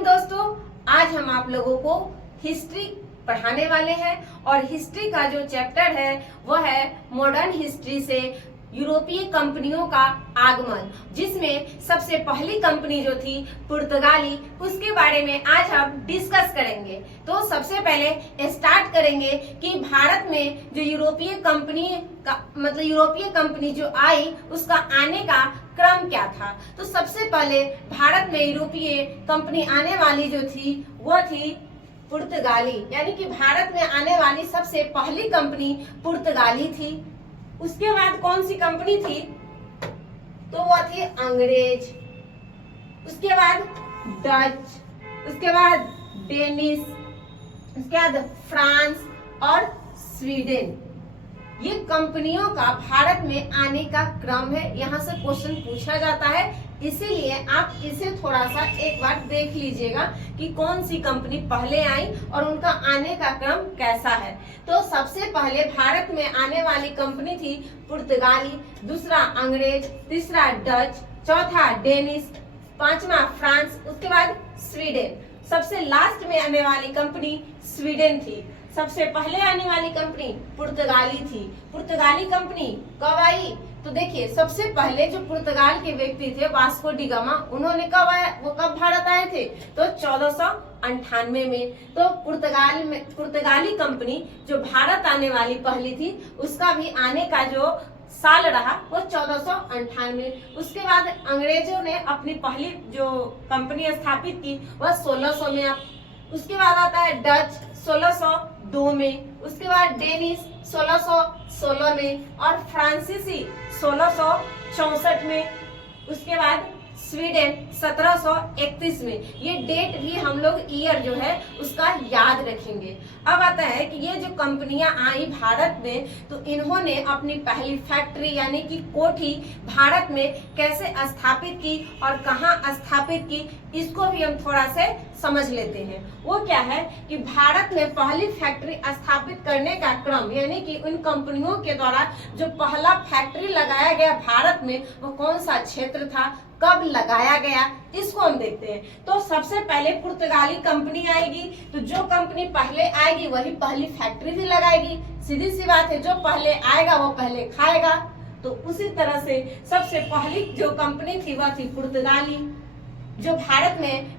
Morning दोस्तों, आज हम आप लोगों को हिस्ट्री पढ़ाने वाले हैं और हिस्ट्री का जो चैप्टर है वह है मॉडर्न हिस्ट्री से यूरोपीय कंपनियों का आगमन, जिसमें सबसे पहली कंपनी जो थी पुर्तगाली, उसके बारे में आज हम डिस्कस करेंगे। तो सबसे पहले स्टार्ट करेंगे कि भारत में जो यूरोपीय कंपनी जो आई उसका आने का क्रम क्या था। तो सबसे पहले भारत में यूरोपीय कंपनी आने वाली जो थी वो थी पुर्तगाली, यानी कि भारत में आने वाली सबसे पहली कंपनी पुर्तगाली थी। उसके बाद कौन सी कंपनी थी, तो वो थी अंग्रेज, उसके बाद डच, उसके बाद डेनिश, उसके बाद फ्रांस और स्वीडन। ये कंपनियों का भारत में आने का क्रम है। यहाँ से क्वेश्चन पूछा जाता है, इसीलिए आप इसे थोड़ा सा एक बार देख लीजिएगा कि कौन सी कंपनी पहले आई और उनका आने का क्रम कैसा है। तो सबसे पहले भारत में आने वाली कंपनी थी पुर्तगाली, दूसरा अंग्रेज, तीसरा डच, चौथा डेनिश, पांचवा फ्रांस, उसके बाद स्वीडन। सबसे लास्ट में आने वाली कंपनी स्वीडन थी। सबसे पहले आने वाली कंपनी पुर्तगाली थी। पुर्तगाली कंपनी कब आई, तो देखिए सबसे पहले जो पुर्तगाल के व्यक्ति थे वास्को डी गामा, उन्होंने कब आया, वो कब भारत आए थे, तो 1498 में। तो पुर्तगाली कंपनी जो भारत आने वाली पहली थी, उसका भी आने का जो साल रहा वो 1498। उसके बाद अंग्रेजों ने अपनी पहली जो कंपनी स्थापित की वह 1600 में। उसके बाद आता है डच 1602 में, उसके बाद डेनिश 1616 में और फ्रांसीसी 1664 में, उसके बाद स्वीडन 1731 में। ये डेट भी हम लोग ईयर जो है उसका याद रखेंगे। अब आता है कि ये जो कंपनियां आई भारत में, तो इन्होंने अपनी पहली फैक्ट्री यानी कि कोठी भारत में कैसे स्थापित की और कहां स्थापित की, इसको भी हम थोड़ा से समझ लेते हैं। वो क्या है कि भारत में पहली फैक्ट्री स्थापित करने का क्रम, यानी कि उन कंपनियों के द्वारा जो पहला फैक्ट्री लगाया गया भारत में, वो कौन सा क्षेत्र था, कब लगाया गया, इसको हम देखते हैं। तो सबसे पहले पुर्तगाली कंपनी आएगी, तो जो कंपनी पहले आएगी वही पहली फैक्ट्री भी लगाएगी। सीधी सी बात है, जो पहले आएगा वो पहले खाएगा। तो उसी तरह से सबसे पहली जो कंपनी थी वह थी पुर्तगाली, जो भारत में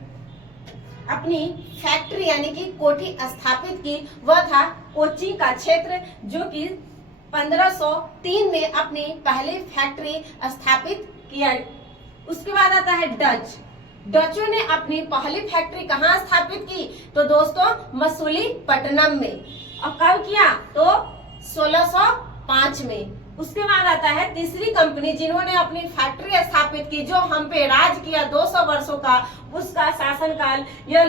अपनी फैक्ट्री यानी कि कोठी स्थापित की। वह था कोच्चि का क्षेत्र, जो कि 1503 में अपनी पहली फैक्ट्री स्थापित किया। उसके बाद आता है डच। डचों ने अपनी पहली फैक्ट्री कहाँ स्थापित की, तो दोस्तों मसूलीपट्टनम में। और कब किया, तो 1605 में। उसके बाद आता है तीसरी कंपनी जिन्होंने अपनी फैक्ट्री स्थापित की, जो हम पे राज किया 200 वर्षों का, उसका शासनकाल, यह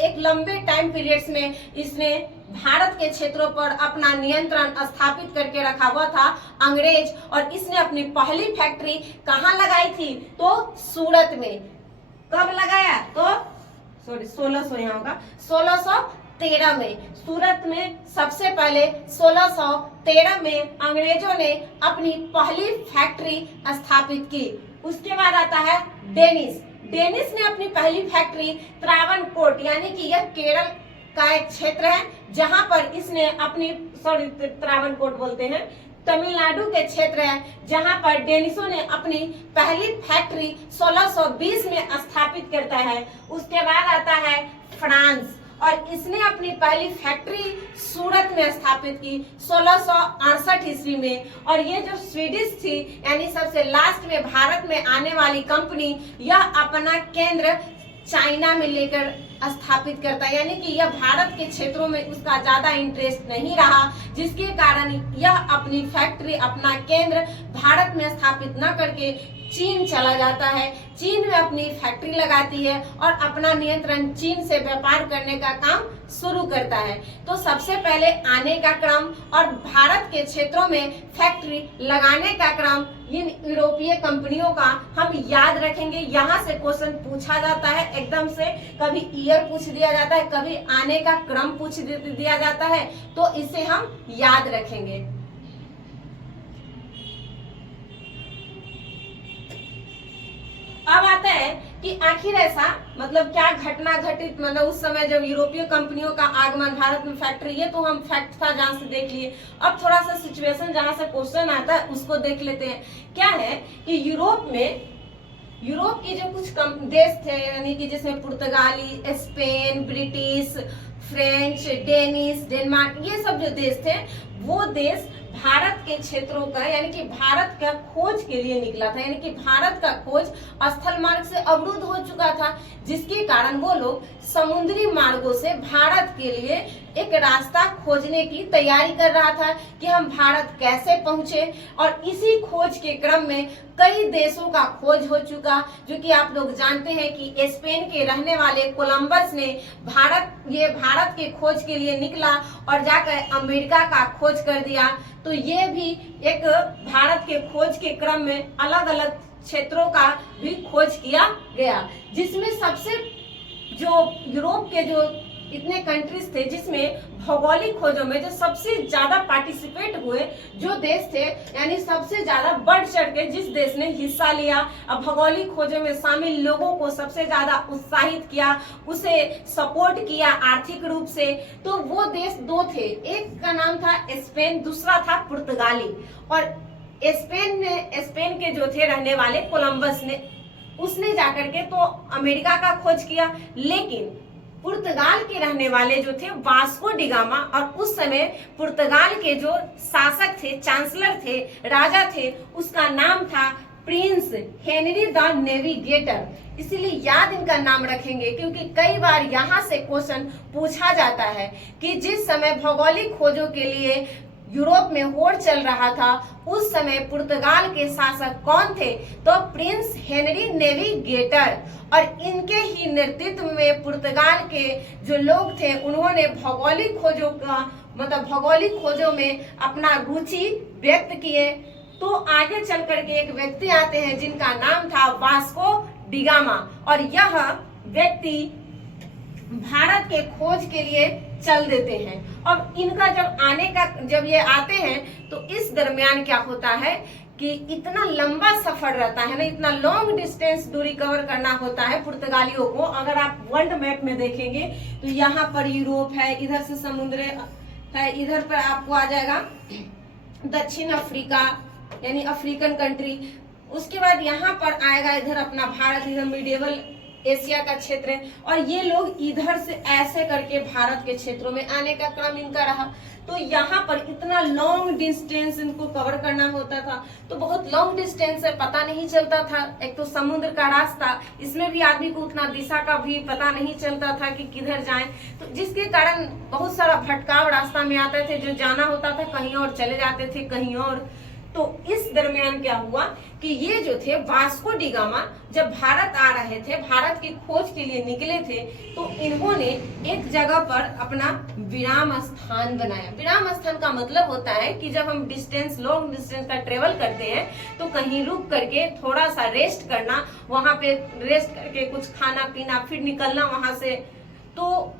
एक लंबे टाइम पीरियड्स में इसने भारत के क्षेत्रों पर अपना नियंत्रण स्थापित करके रखा हुआ था अंग्रेज। और इसने अपनी पहली फैक्ट्री कहाँ लगाई थी, तो सूरत में। कब लगाया, तो 1600 यहाँ होगा, 1613 में। सूरत में सबसे पहले 1613 में अंग्रेजों ने अपनी पहली फैक्ट्री स्थापित की। उसके बाद आता है डेनिश। डेनिश ने अपनी पहली फैक्ट्री त्रावणकोट, यानी कि यह केरल का एक क्षेत्र है, जहां पर इसने अपनी त्रावणकोट बोलते हैं, तमिलनाडु के क्षेत्र है, जहां पर डेनिशों ने अपनी पहली फैक्ट्री 1620 में स्थापित करता है। उसके बाद आता है फ्रांस, और इसने अपनी पहली फैक्ट्री सूरत में स्थापित की 1668 ईस्वी में। और ये जो स्वीडिश थी, यानी सबसे लास्ट में भारत में आने वाली कंपनी, यह अपना केंद्र चाइना में लेकर स्थापित करता है, यानी कि यह भारत के क्षेत्रों में उसका ज्यादा इंटरेस्ट नहीं रहा, जिसके कारण यह अपनी फैक्ट्री, अपना केंद्र भारत में स्थापित न करके चीन चला जाता है। चीन में अपनी फैक्ट्री लगाती है और अपना नियंत्रण चीन से व्यापार करने का काम शुरू करता है। तो सबसे पहले आने का क्रम और भारत के क्षेत्रों में फैक्ट्री लगाने का क्रम इन यूरोपीय कंपनियों का हम याद रखेंगे। यहाँ से क्वेश्चन पूछा जाता है एकदम से, कभी ईयर पूछ दिया जाता है, कभी आने का क्रम पूछ दिया जाता है, तो इसे हम याद रखेंगे। अब आता है कि आखिर ऐसा मतलब क्या घटना घटित, मतलब उस समय जब यूरोपीय कंपनियों का आगमन भारत में फैक्ट्री, ये तो हम फैक्ट था जहां से देख लिए। अब थोड़ा सा सिचुएशन जहां से क्वेश्चन आता है उसको देख लेते हैं। क्या है कि यूरोप के जो कुछ देश थे, यानी कि जिसमें पुर्तगाली, Spain, British, French, Danish, Denmark, ये सब जो देश थे, वो देश भारत के क्षेत्रों का यानी कि भारत का खोज के लिए निकला था। यानी कि भारत का खोज स्थल मार्ग से अवरुद्ध हो चुका था, जिसके कारण वो लोग समुद्री मार्गों से भारत के लिए एक रास्ता खोजने की तैयारी कर रहा था कि हम भारत कैसे पहुंचे। और इसी खोज के क्रम में कई देशों का खोज हो चुका, जो कि आप लोग जानते हैं कि स्पेन के रहने वाले कोलंबस ने भारत के खोज के लिए निकला और जाकर अमेरिका का खोज कर दिया। तो ये भी एक भारत के खोज के क्रम में अलग अलग क्षेत्रों का भी खोज किया गया, जिसमें सबसे जो यूरोप के जो इतने कंट्रीज थे, जिसमें भौगोलिक खोजों में जो सबसे ज्यादा पार्टिसिपेट हुए जो देश थे, यानी सबसे ज्यादा बढ़ चढ़ के जिस देश ने हिस्सा लिया, अब भौगोलिक खोजों में शामिल लोगों को सबसे ज्यादा उत्साहित किया, उसे सपोर्ट किया आर्थिक रूप से, तो वो देश दो थे। एक का नाम था स्पेन, दूसरा था पुर्तगाली। और स्पेन के जो थे रहने वाले कोलंबस ने, उसने जाकर के तो अमेरिका का खोज किया, लेकिन पुर्तगाल के रहने वाले जो थे वास्को डिगामा, और उस समय पुर्तगाल के जो शासक थे, चांसलर थे, राजा थे, उसका नाम था प्रिंस हेनरी द नेविगेटर। इसीलिए याद इनका नाम रखेंगे, क्योंकि कई बार यहाँ से क्वेश्चन पूछा जाता है कि जिस समय भौगोलिक खोजों के लिए यूरोप में होड़ चल रहा था, उस समय पुर्तगाल के शासक कौन थे? तो प्रिंस हेनरी नेविगेटर। और इनके ही नेतृत्व में पुर्तगाल के जो लोग थे, उन्होंने भौगोलिक खोजों में अपना रुचि व्यक्त किए। तो आगे चल करके एक व्यक्ति आते हैं जिनका नाम था वास्को डिगामा, और यह व्यक्ति भारत के खोज के लिए चल देते हैं। अब इनका जब ये आते हैं तो इस दरमियान क्या होता है कि इतना लंबा सफर रहता है ना, इतना लॉन्ग डिस्टेंस दूरी कवर करना होता है पुर्तगालियों को। अगर आप वर्ल्ड मैप में देखेंगे तो यहाँ पर यूरोप है, इधर से समुद्र है, इधर पर आपको आ जाएगा दक्षिण अफ्रीका यानी अफ्रीकन कंट्री, उसके बाद यहाँ पर आएगा इधर अपना भारत, इधर मिडिवल एशिया का क्षेत्र है, और ये लोग इधर से ऐसे करके भारत के क्षेत्रों में आने का क्रम इनका रहा। तो यहाँ पर इतना लॉन्ग डिस्टेंस इनको कवर करना होता था, तो बहुत लॉन्ग डिस्टेंस है, पता नहीं चलता था। एक तो समुद्र का रास्ता, इसमें भी आदमी को उतना दिशा का भी पता नहीं चलता था कि किधर जाएं, तो जिसके कारण बहुत सारा भटकाव रास्ता में आते थे। जो जाना होता था कहीं और चले जाते थे कहीं और। तो इस दरमियान क्या हुआ कि ये जो थे वास्को डिगामा जब भारत आ रहे थे, भारत की खोज के लिए निकले थे, तो इन्होंने एक जगह पर अपना विराम स्थान बनाया। विराम स्थान का मतलब होता है कि जब हम लॉन्ग डिस्टेंस का ट्रेवल करते हैं तो कहीं रुक करके थोड़ा सा रेस्ट करना, वहां पे रेस्ट करके कुछ खाना पीना, फिर निकलना वहां से। तो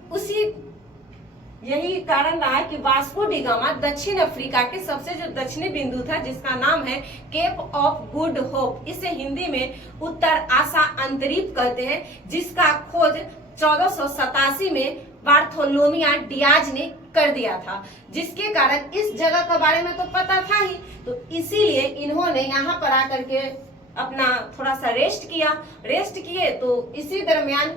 यही कारण रहा है कि वास्को डिगामा दक्षिण अफ्रीका के सबसे जो दक्षिणी बिंदु था, जिसका नाम है केप ऑफ गुड होप, इसे हिंदी में उत्तर आशा अंतरीप कहते हैं, जिसका खोज 1487 में बार्थोलोमिया डियाज ने कर दिया था। जिसके कारण इस जगह के बारे में तो पता था ही, तो इसीलिए इन्होंने यहाँ पर आकर के अपना थोड़ा सा रेस्ट किए। तो इसी दरमियान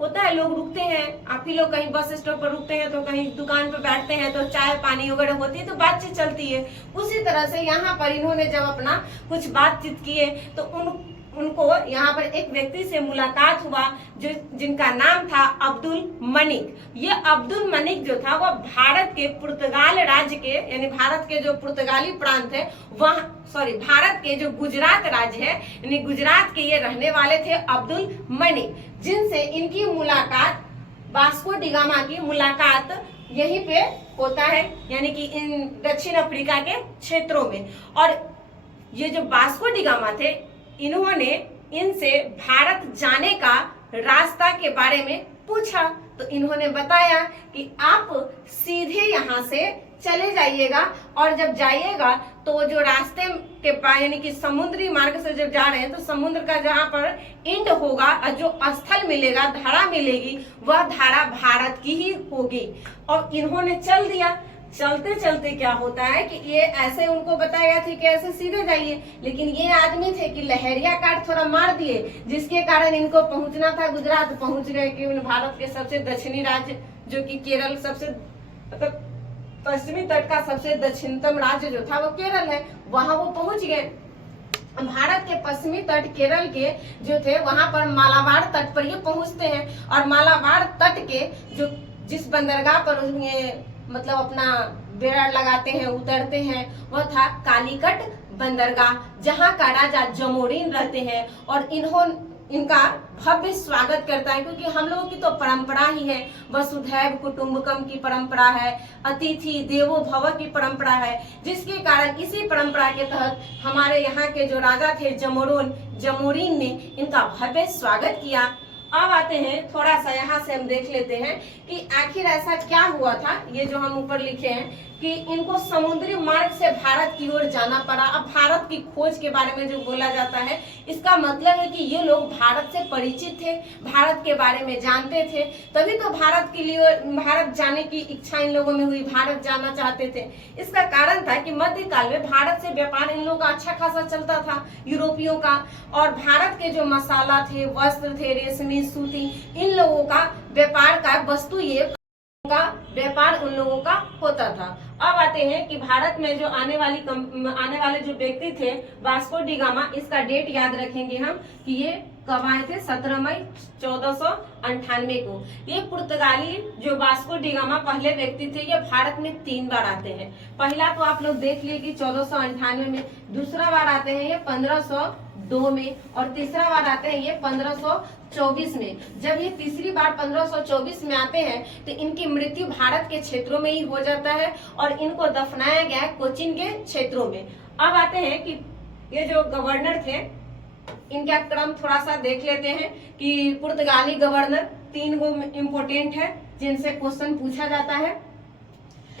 होता है, लोग रुकते हैं, आप ही लोग कहीं बस स्टॉप पर रुकते हैं तो कहीं दुकान पर बैठते हैं तो चाय पानी वगैरह होती है तो बातचीत चलती है। उसी तरह से यहाँ पर इन्होंने जब अपना कुछ बातचीत किए तो उनको यहाँ पर एक व्यक्ति से मुलाकात हुआ जिनका नाम था अब्दुल मनिक। ये अब्दुल मनिक जो था वह भारत के पुर्तगाल राज्य के, यानी भारत के जो पुर्तगाली प्रांत है भारत के जो गुजरात राज्य है, यानी गुजरात के ये रहने वाले थे अब्दुल मनिक, जिनसे इनकी मुलाकात, वास्को डिगामा की मुलाकात यहीं पे होता है, यानी कि इन दक्षिण अफ्रीका के क्षेत्रों में। और ये जो वास्को डिगामा थे, इन्होंने इनसे भारत जाने का रास्ता के बारे में पूछा, तो इन्होंने बताया कि आप सीधे यहाँ से चले जाइएगा, और जब जाइएगा तो जो रास्ते के यानी कि समुद्री मार्ग से जब जा रहे हैं तो समुद्र का जहाँ पर एंड होगा और जो स्थल मिलेगा, धारा मिलेगी, वह धारा भारत की ही होगी। और इन्होंने चल दिया। चलते चलते क्या होता है कि ये ऐसे उनको बताया गया था कि ऐसे सीधे जाइए, लेकिन ये आदमी थे कि लहरिया काट थोड़ा मार दिए, जिसके कारण इनको पहुंचना था गुजरात, पहुंच गए कि भारत के सबसे दक्षिणी राज्य जो कि केरल, सबसे मतलब पश्चिमी तट का सबसे दक्षिणतम राज्य जो था वो केरल है, वहां वो पहुंच गए। भारत के पश्चिमी तट केरल के जो थे वहां पर मालाबार तट पर ये पहुंचते हैं। और मालाबार तट के जो जिस बंदरगाह पर मतलब अपना बेड़ा लगाते हैं, उतरते हैं, वह था कालीकट बंदरगाह, जहां का राजा जमोरिन रहते हैं। और इनका भव्य स्वागत करता है, क्योंकि हम लोगों की तो परंपरा ही है, वसुधैव कुटुंबकम की परंपरा है, अतिथि देवो भव की परंपरा है, जिसके कारण इसी परंपरा के तहत हमारे यहाँ के जो राजा थे जमोरिन ने इनका भव्य स्वागत किया। अब आते हैं थोड़ा सा यहाँ से हम देख लेते हैं कि आखिर ऐसा क्या हुआ था। ये जो हम ऊपर लिखे हैं कि इनको समुद्री मार्ग से भारत की ओर जाना पड़ा। अब भारत की खोज के बारे में जो बोला जाता है, इसका मतलब है कि ये लोग भारत से परिचित थे, भारत के बारे में जानते थे, तभी तो भारत के लिए भारत जाने की इच्छा इन लोगों में हुई, भारत जाना चाहते थे। इसका कारण था कि मध्यकाल में भारत से व्यापार इन लोगों का अच्छा खासा चलता था, यूरोपियों का, और भारत के जो मसाला थे, वस्त्र थे, रेशमी, सूती, इन लोगों का व्यापार का वस्तु ये का व्यापार उन लोगों का होता था। अब आते हैं कि भारत में जो आने वाले जो व्यक्ति थे, वास्को डी गामा, इसका डेट याद रखेंगे हम कि ये कब आए थे, 17 मई 1498 को। ये पुर्तगाली जो वास्को डी गामा पहले व्यक्ति थे, ये भारत में 3 बार आते हैं। पहला तो आप लोग देख लिए कि 1498 में, दूसरा बार आते हैं ये 1502 में, और तीसरा बार आते हैं ये 1524 में। जब ये तीसरी बार 1524 में आते हैं तो इनकी मृत्यु भारत के क्षेत्रों में ही हो जाता है और इनको दफनाया गया है कोचीन के क्षेत्रों में। अब आते हैं कि ये जो गवर्नर थे, इनका क्रम थोड़ा सा देख लेते हैं कि पुर्तगाली गवर्नर 3 गो इम्पोर्टेंट है जिनसे क्वेश्चन पूछा जाता है।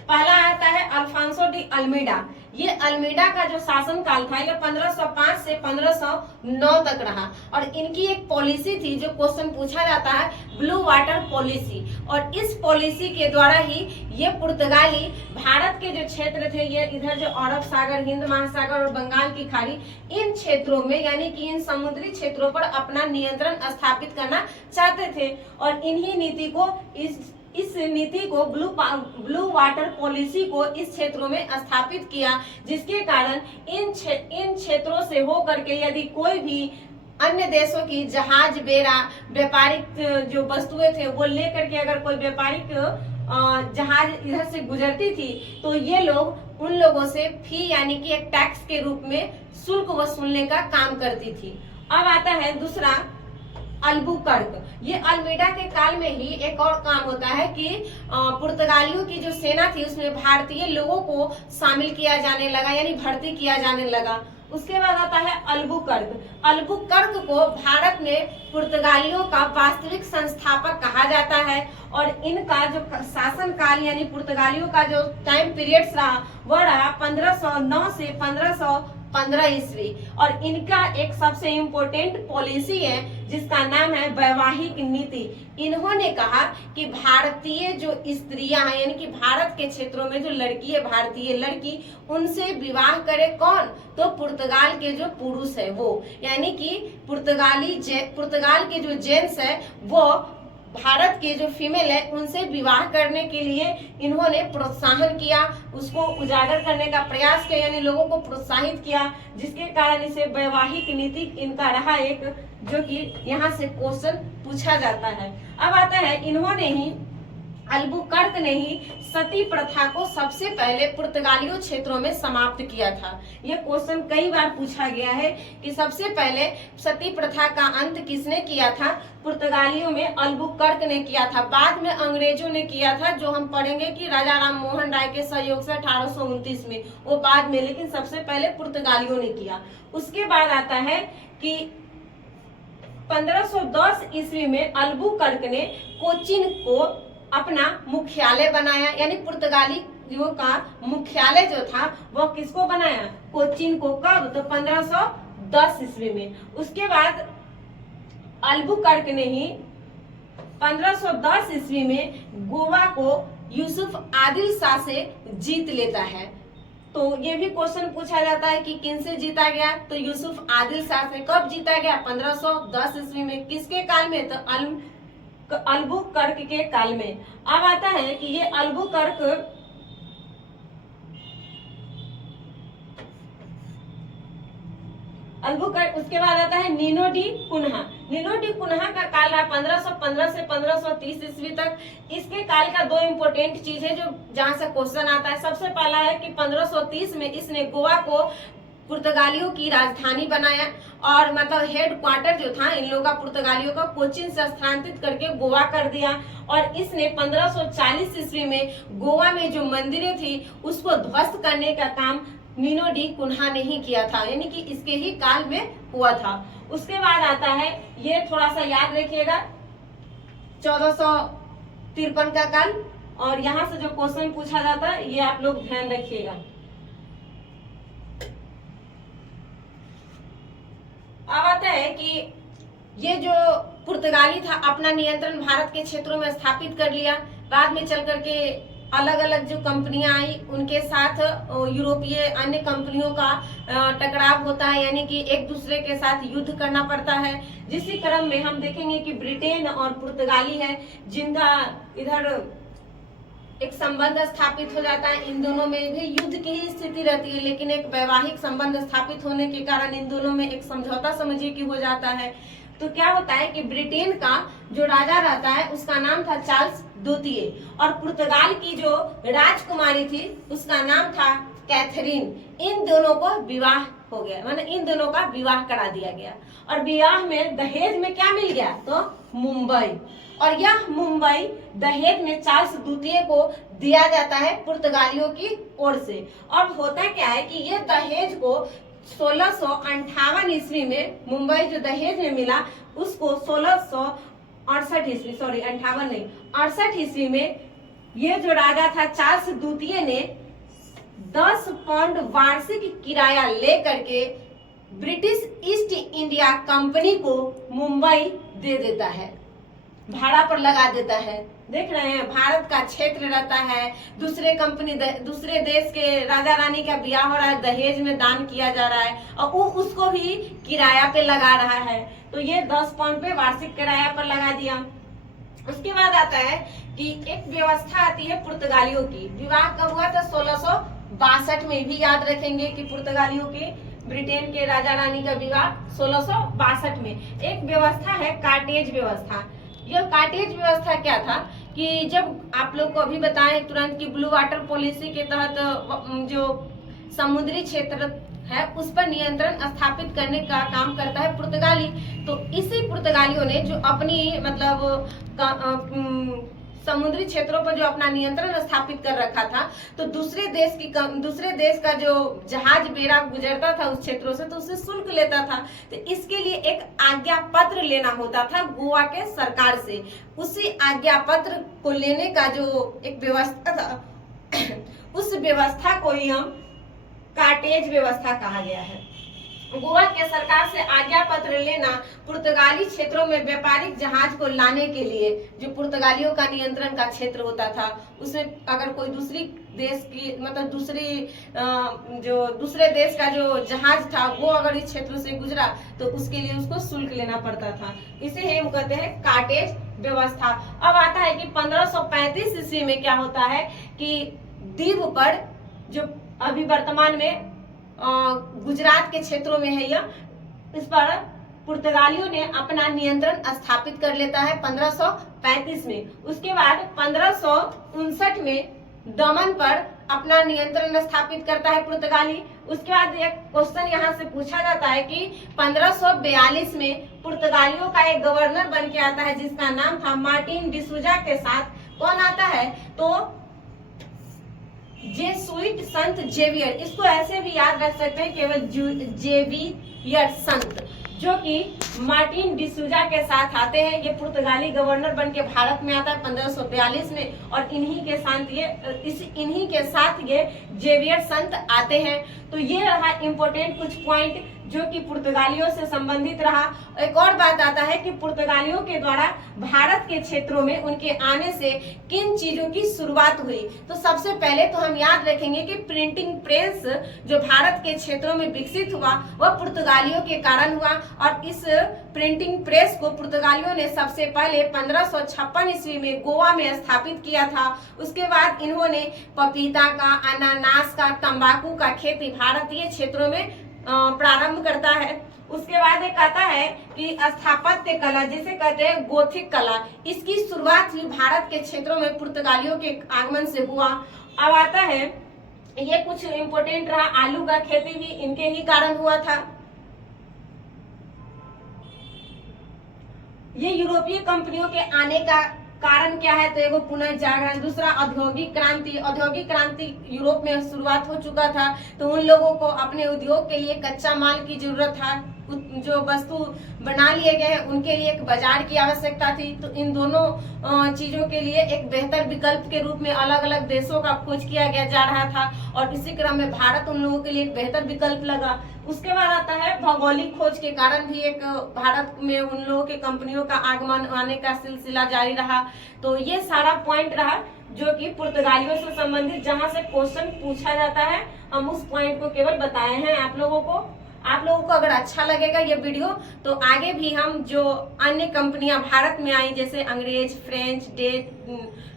पहला आता है अल्फांसो डी अल्मीडा। ये अल्मीडा का जो शासन काल था ये 1505 से 1509 तक रहा, और इनकी एक पॉलिसी थी जो क्वेश्चन पूछा जाता है, ब्लू वाटर पॉलिसी। और इस पॉलिसी के द्वारा ही ये पुर्तगाली भारत के जो क्षेत्र थे, ये इधर जो अरब सागर, हिंद महासागर और बंगाल की खाड़ी, इन क्षेत्रों में यानी कि इन समुद्री क्षेत्रों पर अपना नियंत्रण स्थापित करना चाहते थे। और इन्हीं नीति को इस नीति को ब्लू वाटर पॉलिसी को इस क्षेत्रों में स्थापित किया, जिसके कारण इन क्षेत्रों से होकर के यदि कोई भी अन्य देशों की जहाज, बेड़ा, व्यापारिक जो वस्तुएं थे वो लेकर के अगर कोई व्यापारिक जहाज इधर से गुजरती थी तो ये लोग उन लोगों से फी यानी कि एक टैक्स के रूप में शुल्क वसूलने का काम करती थी। अब आता है दूसरा अल्बुकर्क। ये अल्मीडा के काल में ही एक और काम होता है कि पुर्तगालियों की जो सेना थी उसमें भारतीय लोगों को शामिल किया जाने लगा, यानी भर्ती किया जाने लगा। उसके बाद आता है अल्बुकर्क। अल्बुकर्क को भारत में पुर्तगालियों का वास्तविक संस्थापक कहा जाता है, और इनका जो शासन काल यानी पुर्तगालियों का जो टाइम पीरियड्स रहा वह रहा 1509 से 1515 ईस्वी। और इनका एक सबसे इम्पोर्टेंट पॉलिसी है जिसका नाम है वैवाहिक नीति। इन्होंने कहा कि भारतीय जो स्त्रियां हैं यानी कि भारत के क्षेत्रों में जो लड़की है, भारतीय लड़की, उनसे विवाह करे कौन, तो पुर्तगाल के जो पुरुष है वो, यानी कि पुर्तगाल के जो जेंट्स है वो भारत के जो फीमेल है उनसे विवाह करने के लिए इन्होंने प्रोत्साहन किया, उसको उजागर करने का प्रयास किया, यानी लोगों को प्रोत्साहित किया, जिसके कारण इसे वैवाहिक नीति इनका रहा एक, जो कि यहाँ से क्वेश्चन पूछा जाता है। अब आता है इन्होंने ही, अल्बुकर्क ने ही सती प्रथा को सबसे पहले पुर्तगालियों क्षेत्रों में समाप्त किया था। यह क्वेश्चन कई बार पूछा गया है कि सबसे पहले सती प्रथा का अंत किसने किया था, पुर्तगालियों में अल्बुकर्क ने किया था। बाद में अंग्रेजों ने किया था, जो हम पढ़ेंगे कि राजा राम मोहन राय के सहयोग से 1829 में, वो बाद में, लेकिन सबसे पहले पुर्तगालियों ने किया। उसके बाद आता है कि 1510 ईस्वी में अल्बुकर्क ने कोचीन को अपना मुख्यालय बनाया, यानी पुर्तगाली पुर्तगालियों का मुख्यालय जो था वह किसको बनाया, कोचीन को। कब, तो 1510 ईस्वी में। उसके बाद अल्बुकर्क ने ही 1510 ईस्वी में गोवा को यूसुफ आदिल शाह से जीत लेता है। तो ये भी क्वेश्चन पूछा जाता है कि किन से जीता गया, तो यूसुफ आदिल शाह से। कब जीता गया, 1510 ईस्वी में। किसके काल में, तो अल्बुकर्क के काल में। अब आता है कि ये अल्बुकर्क उसके बाद आता है Nino da Cunha. Nino da Cunha का काल रहा 1515 से 1530 ईस्वी तक। इसके काल का दो इंपोर्टेंट चीज है जो जहां से क्वेश्चन आता है। सबसे पहला है कि 1530 में इसने गोवा को पुर्तगालियों की राजधानी बनाया, और मतलब हेड क्वार्टर जो था इन लोगों का पुर्तगालियों का कोचीन से स्थानांतरित करके गोवा कर दिया। और इसने 1540 ईस्वी में गोवा में जो मंदिरें थी उसको ध्वस्त करने का काम नीनो डी कुन्हा ने ही किया था, यानी कि इसके ही काल में हुआ था। उसके बाद आता है, ये थोड़ा सा याद रखिएगा, 1453 का काल। और यहाँ से जो क्वेश्चन पूछा जाता है ये आप लोग ध्यान रखिएगा। अब आता है कि ये जो पुर्तगाली था अपना नियंत्रण भारत के क्षेत्रों में स्थापित कर लिया। बाद में चल करके अलग अलग जो कंपनियां आई उनके साथ यूरोपीय अन्य कंपनियों का टकराव होता है, यानी कि एक दूसरे के साथ युद्ध करना पड़ता है। जिसी क्रम में हम देखेंगे कि ब्रिटेन और पुर्तगाली है जिनका इधर एक संबंध स्थापित हो जाता है। इन दोनों में भी युद्ध की ही स्थिति रहती है, लेकिन एक वैवाहिक संबंध स्थापित होने के कारण इन दोनों में एक समझौता समझिए कि हो जाता है। तो क्या होता है कि ब्रिटेन का जो राजा रहता है उसका नाम था चार्ल्स द्वितीय, और पुर्तगाल की जो राजकुमारी थी उसका नाम था कैथरीन। इन दोनों को विवाह हो गया, माने इन दोनों का विवाह करा दिया गया। और विवाह में दहेज में क्या मिल गया, तो मुंबई। और यह मुंबई दहेज में चार्ल्स द्वितीय को दिया जाता है पुर्तगालियों की ओर से। और होता क्या है कि ये दहेज को 1658 ईस्वी में मुंबई जो दहेज में मिला उसको 1668 ईस्वी, सॉरी 58 नहीं 68 ईस्वी में ये जो राजा था चार्ल्स द्वितीय ने 10 पाउंड वार्षिक किराया लेकर के ब्रिटिश ईस्ट इंडिया कंपनी को मुंबई दे देता है, भाड़ा पर लगा देता है। देख रहे हैं, भारत का क्षेत्र रहता है, दूसरे देश के राजा रानी का ब्याह हो रहा है, दहेज में दान किया जा रहा है और वो उसको भी किराया पे लगा रहा है। तो ये 10 पाउंड पे वार्षिक किराया पर लगा दिया। उसके बाद आता है कि एक व्यवस्था आती है पुर्तगालियों की। विवाह कब हुआ था, 1662 में। भी याद रखेंगे कि पुर्तगालियों के ब्रिटेन के राजा रानी का विवाह 1662 में। एक व्यवस्था है कार्टेज व्यवस्था। यह कार्टेज व्यवस्था क्या था कि जब आप लोग को अभी बताएं तुरंत कि ब्लू वाटर पॉलिसी के तहत जो समुद्री क्षेत्र है उस पर नियंत्रण स्थापित करने का काम करता है पुर्तगाली। तो इसी पुर्तगालियों ने जो अपनी मतलब समुद्री क्षेत्रों पर जो अपना नियंत्रण स्थापित कर रखा था, तो दूसरे देश का जो जहाज बेड़ा गुजरता था उस क्षेत्रों से तो उससे शुल्क लेता था। तो इसके लिए एक आज्ञा पत्र लेना होता था गोवा के सरकार से। उसी आज्ञा पत्र को लेने का जो एक व्यवस्था था उस व्यवस्था को ही हम कार्टेज व्यवस्था कहा गया है। गोवा के सरकार से आज्ञा पत्र लेना पुर्तगाली क्षेत्रों में व्यापारिक जहाज को लाने के लिए, जो पुर्तगालियों का नियंत्रण का क्षेत्र होता था उसमें अगर कोई दूसरी देश की मतलब दूसरे देश का जो जहाज था वो अगर इस क्षेत्र से गुजरा तो उसके लिए उसको शुल्क लेना पड़ता था। इसे हम कहते हैं कार्टेज व्यवस्था। अब आता है कि 1535 ईस्वी में क्या होता है कि द्वीप पर जो अभी वर्तमान में गुजरात के क्षेत्रों में है यह, इस पर पुर्तगालियों ने अपना नियंत्रण स्थापित कर लेता है 1535 में। उसके बाद 1559 में दमन पर अपना नियंत्रण स्थापित करता है पुर्तगाली। उसके बाद एक क्वेश्चन यहाँ से पूछा जाता है कि 1542 में पुर्तगालियों का एक गवर्नर बन के आता है जिसका नाम था मार्टिन डिसूजा के साथ कौन आता है, तो जेसुइट संत जेवियर। इसको ऐसे भी याद रख सकते हैं केवल जेवियर संत, जो कि मार्टिन डिसूजा के साथ आते हैं। ये पुर्तगाली गवर्नर बन के भारत में आता है 1542 में, और इन्हीं के साथ ये जेवियर संत आते हैं। तो ये रहा इंपॉर्टेंट कुछ पॉइंट जो कि पुर्तगालियों से संबंधित रहा। एक और बात आता है कि पुर्तगालियों के द्वारा भारत के क्षेत्रों में उनके आने से किन चीजों की शुरुआत हुई। तो सबसे पहले तो हम याद रखेंगे कि प्रिंटिंग प्रेस जो भारत के क्षेत्रों में विकसित हुआ वह पुर्तगालियों के कारण हुआ, और इस प्रिंटिंग प्रेस को पुर्तगालियों ने सबसे पहले 1556 ईस्वी में गोवा में स्थापित किया था। उसके बाद इन्होंने पपीता का, अनानास का, तंबाकू का खेती भारतीय क्षेत्रों में प्रारंभ करता है। उसके बाद एक आता है कि स्थापत्य कला, जिसे कहते हैं गोथिक कला, इसकी शुरुआत भी भारत के क्षेत्रों में पुर्तगालियों के आगमन से हुआ। अब आता है ये कुछ इंपॉर्टेंट रहा, आलू का खेती भी इनके ही कारण हुआ था। ये यूरोपीय कंपनियों के आने का कारण क्या है, तो एगो पुनर्जागरण, दूसरा औद्योगिक क्रांति। औद्योगिक क्रांति यूरोप में शुरुआत हो चुका था, तो उन लोगों को अपने उद्योग के लिए कच्चा माल की जरूरत था। जो वस्तु बना लिए गए हैं उनके लिए एक बाजार की आवश्यकता थी। तो इन दोनों चीजों के लिए एक बेहतर विकल्प के रूप में अलग अलग देशों का खोज किया गया जा रहा था, और इसी क्रम में भारत उन लोगों के लिए एक बेहतर विकल्प लगा। उसके बाद आता है भौगोलिक खोज के कारण भी एक भारत में उन लोगों के कंपनियों का आगमन आने का सिलसिला जारी रहा। तो ये सारा पॉइंट रहा जो कि पुर्तगालियों से संबंधित, जहां से क्वेश्चन पूछा जाता है हम उस पॉइंट को केवल बताए हैं आप लोगों को। आप लोगों को अगर अच्छा लगेगा ये वीडियो तो आगे भी हम जो अन्य कंपनियां भारत में आई जैसे अंग्रेज, फ्रेंच,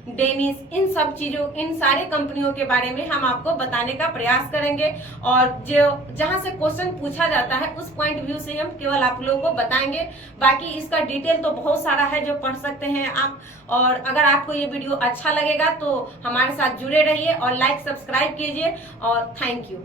डेनिश, इन सब चीजों, इन सारे कंपनियों के बारे में हम आपको बताने का प्रयास करेंगे, और जो जहां से क्वेश्चन पूछा जाता है उस पॉइंट व्यू से हम केवल आप लोगों को बताएंगे। बाकी इसका डिटेल तो बहुत सारा है जो पढ़ सकते हैं आप। और अगर आपको ये वीडियो अच्छा लगेगा तो हमारे साथ जुड़े रहिए और लाइक सब्सक्राइब कीजिए, और थैंक यू।